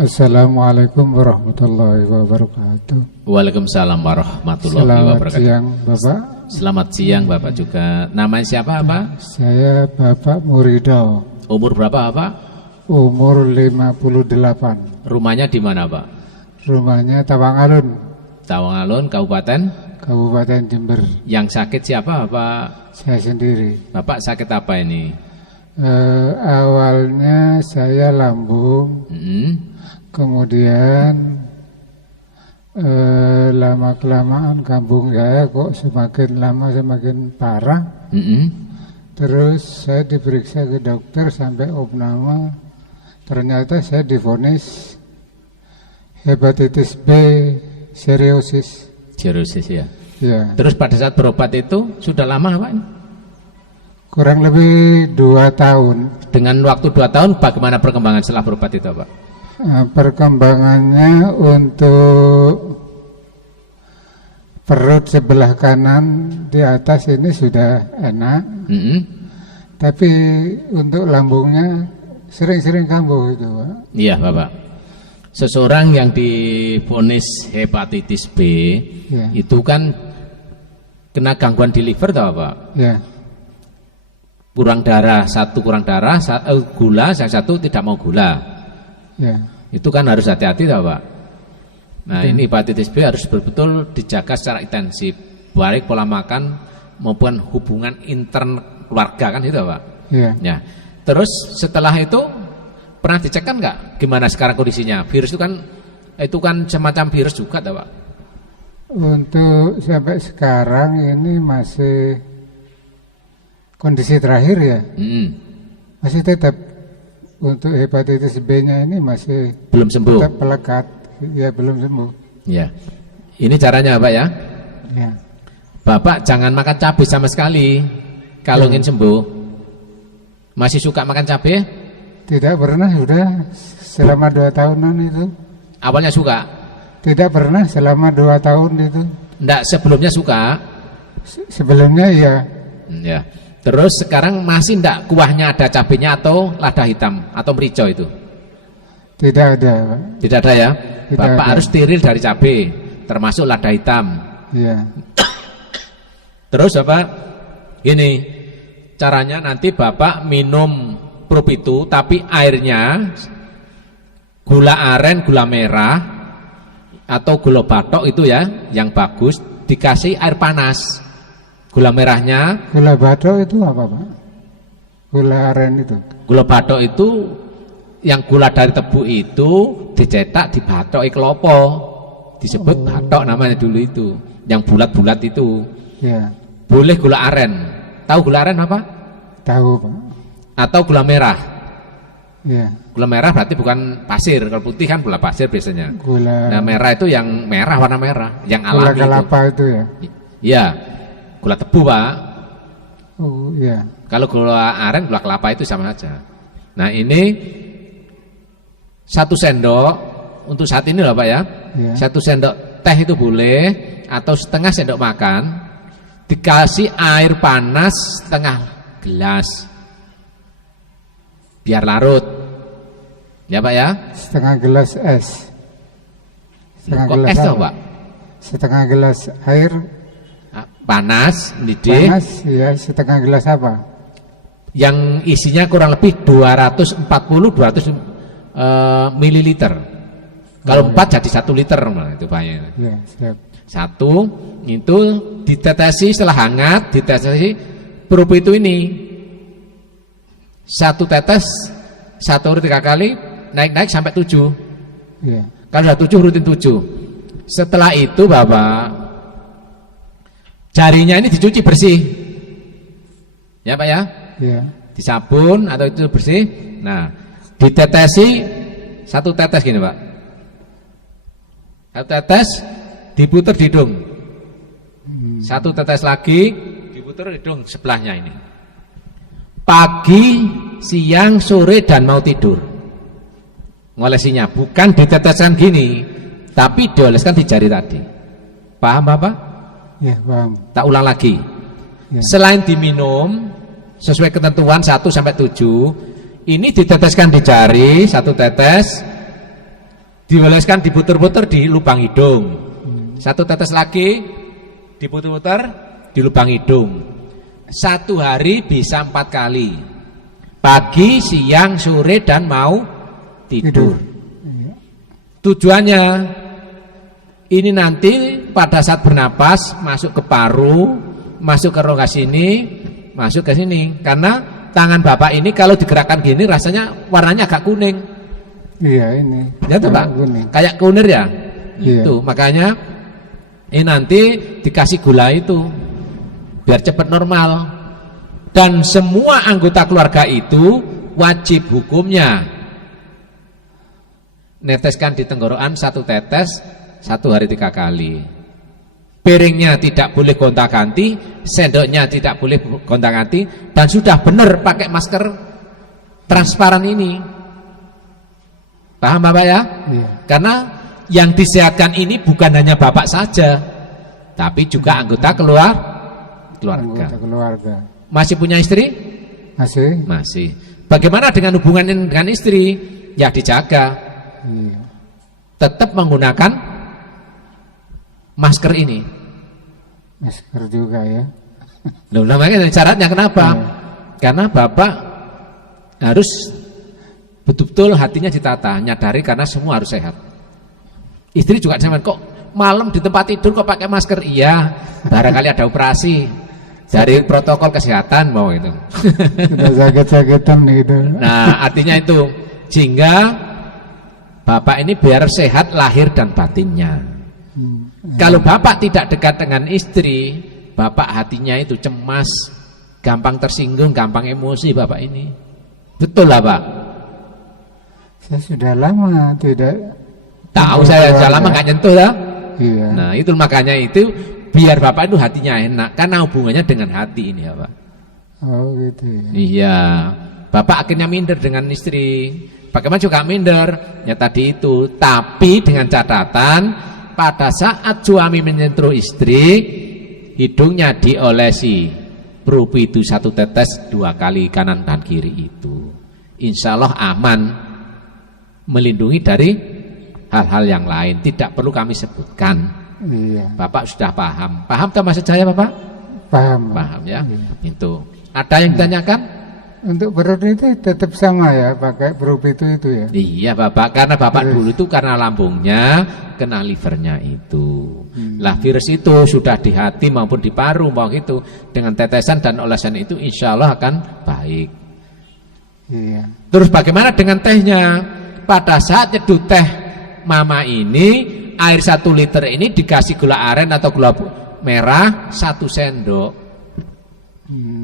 Assalamualaikum warahmatullahi wabarakatuh. Waalaikumsalam warahmatullahi Selamat wabarakatuh. siang Bapak. Selamat siang Bapak juga. Namanya siapa Bapak? Saya Bapak Murido. Umur berapa Bapak? Umur 58. Rumahnya di mana Pak? Rumahnya Tawangalun, Tawangalun, Kabupaten. Kabupaten Jember. Yang sakit siapa Bapak? Saya sendiri. Bapak sakit apa ini? Awalnya saya lambung, kemudian lama-kelamaan kambung saya kok semakin lama semakin parah. Terus saya diperiksa ke dokter sampai opname, ternyata saya divonis hepatitis B seriosis. Cirrhosis ya. Ya. Terus pada saat berobat itu sudah lama Pak? Kurang lebih 2 tahun. Dengan waktu 2 tahun bagaimana perkembangan setelah berobat itu Pak? Perkembangannya untuk perut sebelah kanan di atas ini sudah enak, tapi untuk lambungnya sering-sering kambuh itu Pak. Iya Bapak. Seseorang yang divonis hepatitis B Ya. itu kan kena gangguan di liver toh Pak? Ya. Kurang darah, gula, yang satu tidak mau gula. Ya. Itu kan harus hati-hati toh Pak. Nah ini hepatitis B harus betul-betul dijaga secara intensif, baik pola makan maupun hubungan intern keluarga kan itu Pak. Ya. Ya. Terus setelah itu pernah dicek kan nggak gimana sekarang kondisinya? Virus itu kan semacam virus juga toh Pak. Untuk sampai sekarang ini masih kondisi terakhir ya. Masih tetap untuk hepatitis B-nya ini masih Belum sembuh. tetap pelekat, ya belum sembuh. Ya. Ini caranya Pak ya. Ya. Bapak jangan makan cabai sama sekali kalau ingin sembuh. Masih suka makan cabai? Tidak pernah, sudah selama 2 tahunan itu. Awalnya suka? Tidak pernah selama 2 tahun itu. Enggak, sebelumnya suka? Sebelumnya ya. Ya. Terus sekarang masih enggak kuahnya ada cabenya atau lada hitam atau merica itu? Tidak ada Pak. Tidak ada ya? Tidak Bapak ada. harus steril dari cabai, termasuk lada hitam. Ya. Terus Bapak, gini, caranya nanti Bapak minum prup itu, tapi airnya gula aren, gula merah, atau gula batok itu ya, yang bagus, dikasih air panas. Gula merahnya, Gula batok itu apa Pak? Gula aren itu. gula batok itu, yang gula dari tebu itu, dicetak di batok kelopo. Disebut batok namanya dulu itu, yang bulat-bulat itu. Ya. Boleh gula aren. Tahu gula aren apa? Tahu Pak. Atau gula merah. Ya. Gula merah berarti bukan pasir. Kalau putih kan gula pasir biasanya. Gula. Nah merah itu yang merah, warna merah, yang Gula alami kelapa itu ya. Iya, gula tebu Pak. Oh ya. Kalau gula aren, gula kelapa itu sama aja. Nah ini 1 sendok untuk saat ini loh Pak ya. Ya. 1 sendok teh itu boleh, atau setengah sendok makan, dikasih air panas setengah gelas, biar larut. Ya Pak ya. Setengah gelas es. Setengah Kok gelas es toh apa? Pak? Setengah gelas air Panas, mendidih, panas ya. Setengah gelas apa? yang isinya kurang lebih 240-200 mililiter. Kalau 4 jadi 1 liter nah, itu banyak. Ya, siap. 1 itu ditetesi setelah hangat, ditetesi prup itu ini. 1 tetes 1 hari 3 kali, naik-naik sampai 7. Ya. Kalau sudah 7 rutin 7. Setelah itu Bapak, jarinya ini dicuci bersih. Ya Pak ya? Ya. Disabun atau itu bersih. Nah, ditetesi 1 tetes gini Pak. 1 tetes diputer di hidung. 1 tetes lagi diputer di hidung sebelahnya ini. Pagi, siang, sore dan mau tidur. Ngolesinya bukan diteteskan gini, tapi dioleskan di jari tadi. Paham Bapak? Ya, paham. Tak ulang lagi. Ya. Selain diminum sesuai ketentuan 1 sampai 7, ini diteteskan di jari 1 tetes dioleskan, diputer-puter di lubang hidung. Satu tetes lagi, diputer-puter di lubang hidung. 1 hari bisa 4 kali. Pagi, siang, sore, dan mau tidur. Tujuannya ini nanti pada saat bernapas masuk ke paru, masuk ke rongga sini, masuk ke sini. Karena tangan Bapak ini kalau digerakkan gini rasanya warnanya agak kuning. Iya ini. Ya tuh Pak, kuning. kayak kunir ya. Iya. Itu makanya ini nanti dikasih gula itu biar cepat normal. Dan semua anggota keluarga itu wajib hukumnya neteskan di tenggorokan 1 tetes 1 hari 3 kali. Piringnya tidak boleh gonta-ganti, sendoknya tidak boleh gonta-ganti, dan sudah benar pakai masker transparan ini. Paham Bapak ya? Iya. Karena yang disehatkan ini bukan hanya Bapak saja, tapi juga anggota keluarga. Anggota keluarga. Masih punya istri? Masih? Masih. Bagaimana dengan hubungan dengan istri? Ya dijaga. Iya. Tetap menggunakan masker ini. Masker juga ya. Loh, namanya syaratnya kenapa? Iya. Karena Bapak harus betul-betul hatinya ditata, nyadari karena semua harus sehat. Istri juga jangan kok malam di tempat tidur kok pakai masker. Iya, barangkali ada operasi dari protokol kesehatan mau itu. Sudah sakit-sakitan gitu. Nah, artinya itu sehingga Bapak ini biar sehat lahir dan batinnya. Kalau Bapak tidak dekat dengan istri, Bapak hatinya itu cemas, gampang tersinggung, gampang emosi Bapak ini. Betul lah Pak? Saya sudah lama tidak Tahu saya sudah lama nggak nyentuh lah. Iya. Nah itu makanya itu biar Bapak itu hatinya enak, karena hubungannya dengan hati ini ya Pak. Oh gitu ya. Iya, Bapak akhirnya minder dengan istri. Bagaimana juga minder? Ya tadi itu. Tapi dengan catatan pada saat suami menyentuh istri, hidungnya diolesi Propi itu 1 tetes 2 kali kanan dan kiri itu. Insya Allah aman, melindungi dari hal-hal yang lain. Tidak perlu kami sebutkan. Iya. Bapak sudah paham. Paham tak maksud saya Bapak? Paham. Paham ya. Iya. Itu. Ada yang ditanyakan? Untuk perut itu tetap sama ya, pakai Propi itu ya. Iya Bapak, karena Bapak dulu itu karena lambungnya kena livernya itu. Lah virus itu sudah di hati maupun di paru mau gitu, dengan tetesan dan olesan itu insya Allah akan baik. Iya. Terus bagaimana dengan tehnya? Pada saat nyeduh teh mama ini, air 1 liter ini dikasih gula aren atau gula merah 1 sendok.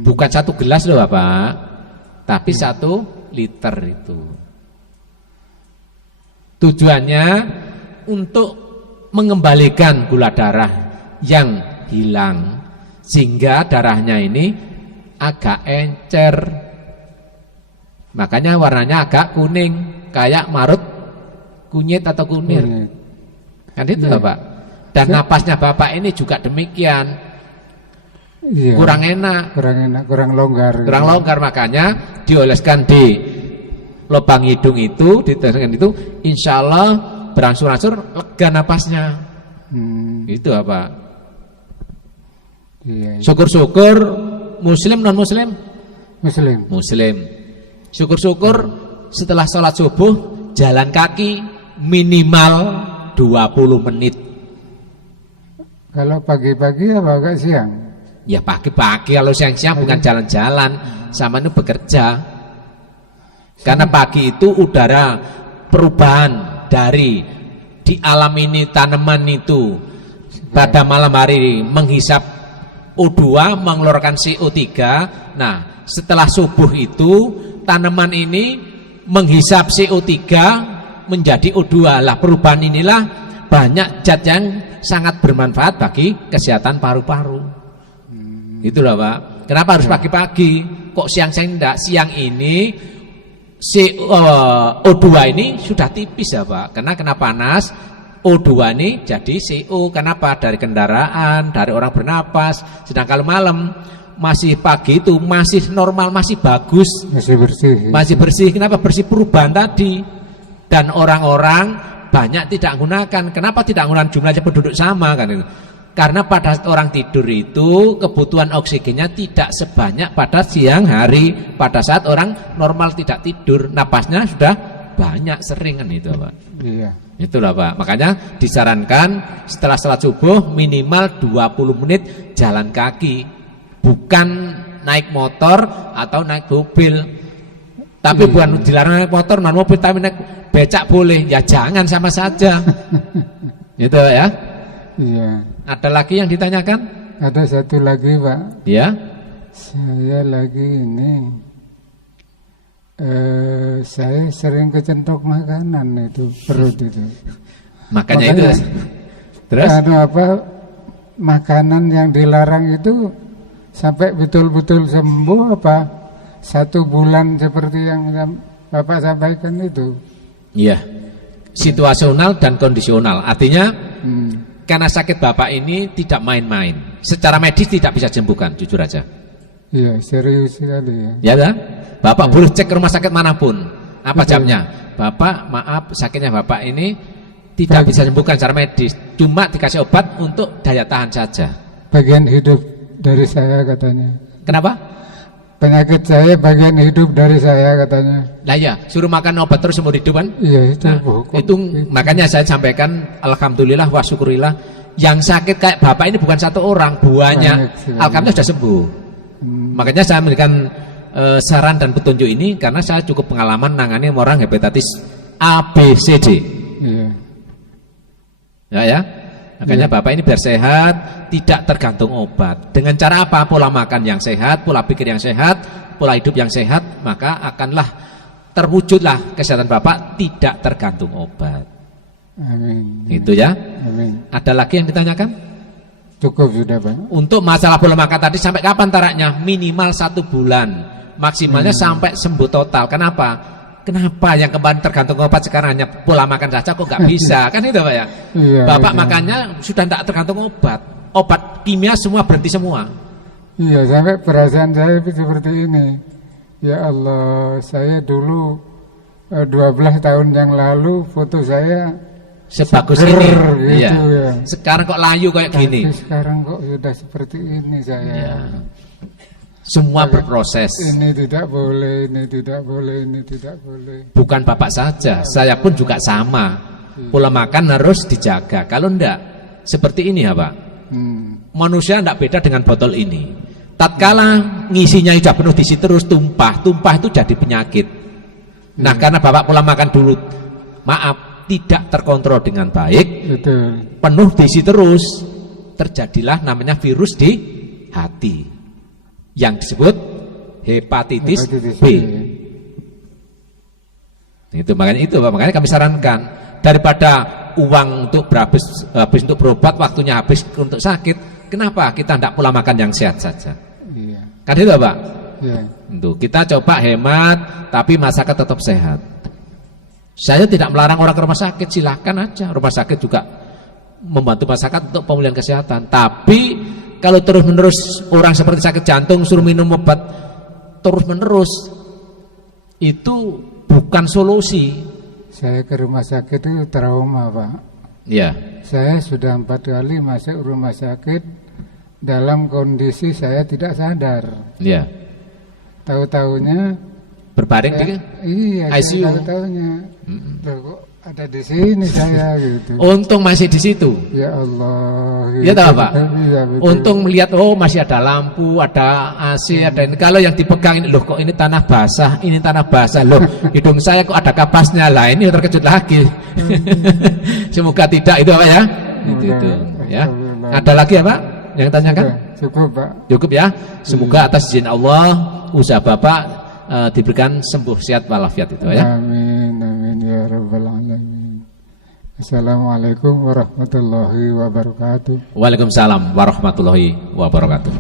Bukan 1 gelas loh Bapak, tapi 1 liter itu. Tujuannya untuk mengembalikan gula darah yang hilang, sehingga darahnya ini agak encer. Makanya warnanya agak kuning, kayak marut kunyit atau kunir. Kan itu Bapak. Dan napasnya Bapak ini juga demikian. Iya. Kurang enak, kurang longgar. Kurang longgar, makanya dioleskan di lubang hidung itu, diteskan itu, insya Allah berangsur-angsur lega napasnya. Itu apa? Iya. Syukur-syukur muslim non muslim? Muslim. Muslim. Syukur-syukur setelah sholat subuh jalan kaki minimal 20 menit. Kalau pagi-pagi apa agak siang? Ya pagi-pagi, kalau siang-siang bukan jalan-jalan, sama itu bekerja. Karena pagi itu udara perubahan dari di alam ini, tanaman itu pada malam hari menghisap O2, mengeluarkan CO3. Nah setelah subuh itu tanaman ini menghisap CO3 menjadi O2. Lah perubahan inilah banyak zat yang sangat bermanfaat bagi kesehatan paru-paru. Itulah Pak. Kenapa harus pagi-pagi? Kok siang-siang enggak? Siang ini O2 ini sudah tipis ya Pak. Karena kena panas, O2 ini jadi CO. Kenapa? Dari kendaraan, dari orang bernapas. Sedang kalau malam masih pagi itu masih normal, masih bagus, masih bersih. Masih bersih. Kenapa? Bersih perubahan tadi. Dan orang-orang banyak tidak gunakan. Kenapa tidak gunakan jumlahnya penduduk sama kan? Karena pada orang tidur itu kebutuhan oksigennya tidak sebanyak pada siang hari. Pada saat orang normal tidak tidur, napasnya sudah banyak, sering kan itu Pak. Iya. Itulah Pak. Makanya disarankan setelah sholat subuh minimal 20 menit jalan kaki, bukan naik motor atau naik mobil. Tapi bukan dilarang naik motor, non mobil, tapi naik becak boleh. Ya jangan, sama saja. Gitu ya. Iya. Ada lagi yang ditanyakan? Ada satu lagi Pak. Ya. Saya lagi ini, saya sering kecentok makanan itu, perut itu. Makanya itu. Terus? Makanan yang dilarang itu sampai betul-betul sembuh apa 1 bulan seperti yang Bapak sampaikan itu? Iya. Situasional dan kondisional. Artinya karena sakit Bapak ini tidak main-main. Secara medis tidak bisa disembuhkan, jujur aja. Iya, serius sekali ya. Ya kan? Bapak boleh cek ke rumah sakit manapun. Apa jamnya? Bapak, maaf, sakitnya Bapak ini tidak bisa disembuhkan secara medis. Cuma dikasih obat untuk daya tahan saja. Bagian hidup dari saya katanya. Kenapa? Penyakit saya bagian hidup dari saya katanya. Lah ya, suruh makan obat terus seumur hidup kan? Iya, itu Nah, itu makanya saya sampaikan alhamdulillah wa syukurillah, yang sakit kayak Bapak ini bukan satu orang, banyak. Alhamdulillah sudah sembuh. Makanya saya memberikan saran dan petunjuk ini karena saya cukup pengalaman nangani orang hepatitis A, B, C, D. Iya. Ya. Makanya Bapak ini biar sehat, tidak tergantung obat. Dengan cara apa? Pola makan yang sehat, pola pikir yang sehat, pola hidup yang sehat, maka akanlah terwujudlah kesehatan Bapak tidak tergantung obat. Amin. Itu ya. Amin. Ada lagi yang ditanyakan? Cukup sudah Pak. Untuk masalah pola makan tadi sampai kapan taraknya? Minimal 1 bulan, maksimalnya sampai sembuh total. Kenapa? Kenapa yang kemarin tergantung obat sekarang hanya pola makan saja kok nggak bisa? Kan itu Pak ya? Iya, Bapak iya. makannya sudah tidak tergantung obat. Obat kimia semua berhenti semua. Iya, sampai perasaan saya seperti ini. Ya Allah, saya dulu 12 tahun yang lalu foto saya Sebagus seger ini. gitu Iya. ya. Sekarang kok layu kayak gini. Tapi sekarang kok sudah seperti ini saya. Iya. Semua berproses. Ini tidak boleh, ini tidak boleh, ini tidak boleh. Bukan Bapak saja, saya pun juga sama. Pola makan harus dijaga. Kalau enggak, seperti ini ya Pak. Manusia enggak beda dengan botol ini. Tatkala ngisinya sudah penuh diisi terus tumpah itu jadi penyakit. Nah, karena Bapak pola makan dulu, maaf, tidak terkontrol dengan baik, Betul. penuh diisi terus, terjadilah namanya virus di hati yang disebut hepatitis B. Itu makanya kami sarankan, daripada uang untuk habis untuk berobat, waktunya habis untuk sakit, kenapa kita tidak pola makan yang sehat saja? Iya. Kan itu Pak? Iya. Untuk kita coba hemat, tapi masyarakat tetap sehat. Saya tidak melarang orang ke rumah sakit, silahkan aja. Rumah sakit juga membantu masyarakat untuk pemulihan kesehatan. Tapi kalau terus-menerus orang seperti sakit jantung suruh minum obat terus-menerus, itu bukan solusi. Saya ke rumah sakit itu trauma Pak. Ya. Saya sudah 4 kali masuk rumah sakit dalam kondisi saya tidak sadar. Ya. Tahu-tahunya Berbaring di iya, ICU. Tahu-tahunya kok ada di sini saya gitu. Untung masih di situ. Ya Allah. Iya tahu Pak. Iya, betul. Untung melihat masih ada lampu, ada AC, ada ini. Kalau yang dipegang ini, loh kok ini tanah basah, loh hidung saya kok ada kapasnya lah, ini terkejut lagi. Semoga tidak itu Pak ya. Itu ya. Ada lagi ya Pak yang tanyakan? Cukup Pak. Cukup ya. Semoga atas izin Allah usaha Bapak diberikan sembuh sehat walafiat itu ya. Amin amin ya rabbal alamin. Assalamualaikum warahmatullahi wabarakatuh. Waalaikumsalam warahmatullahi wabarakatuh.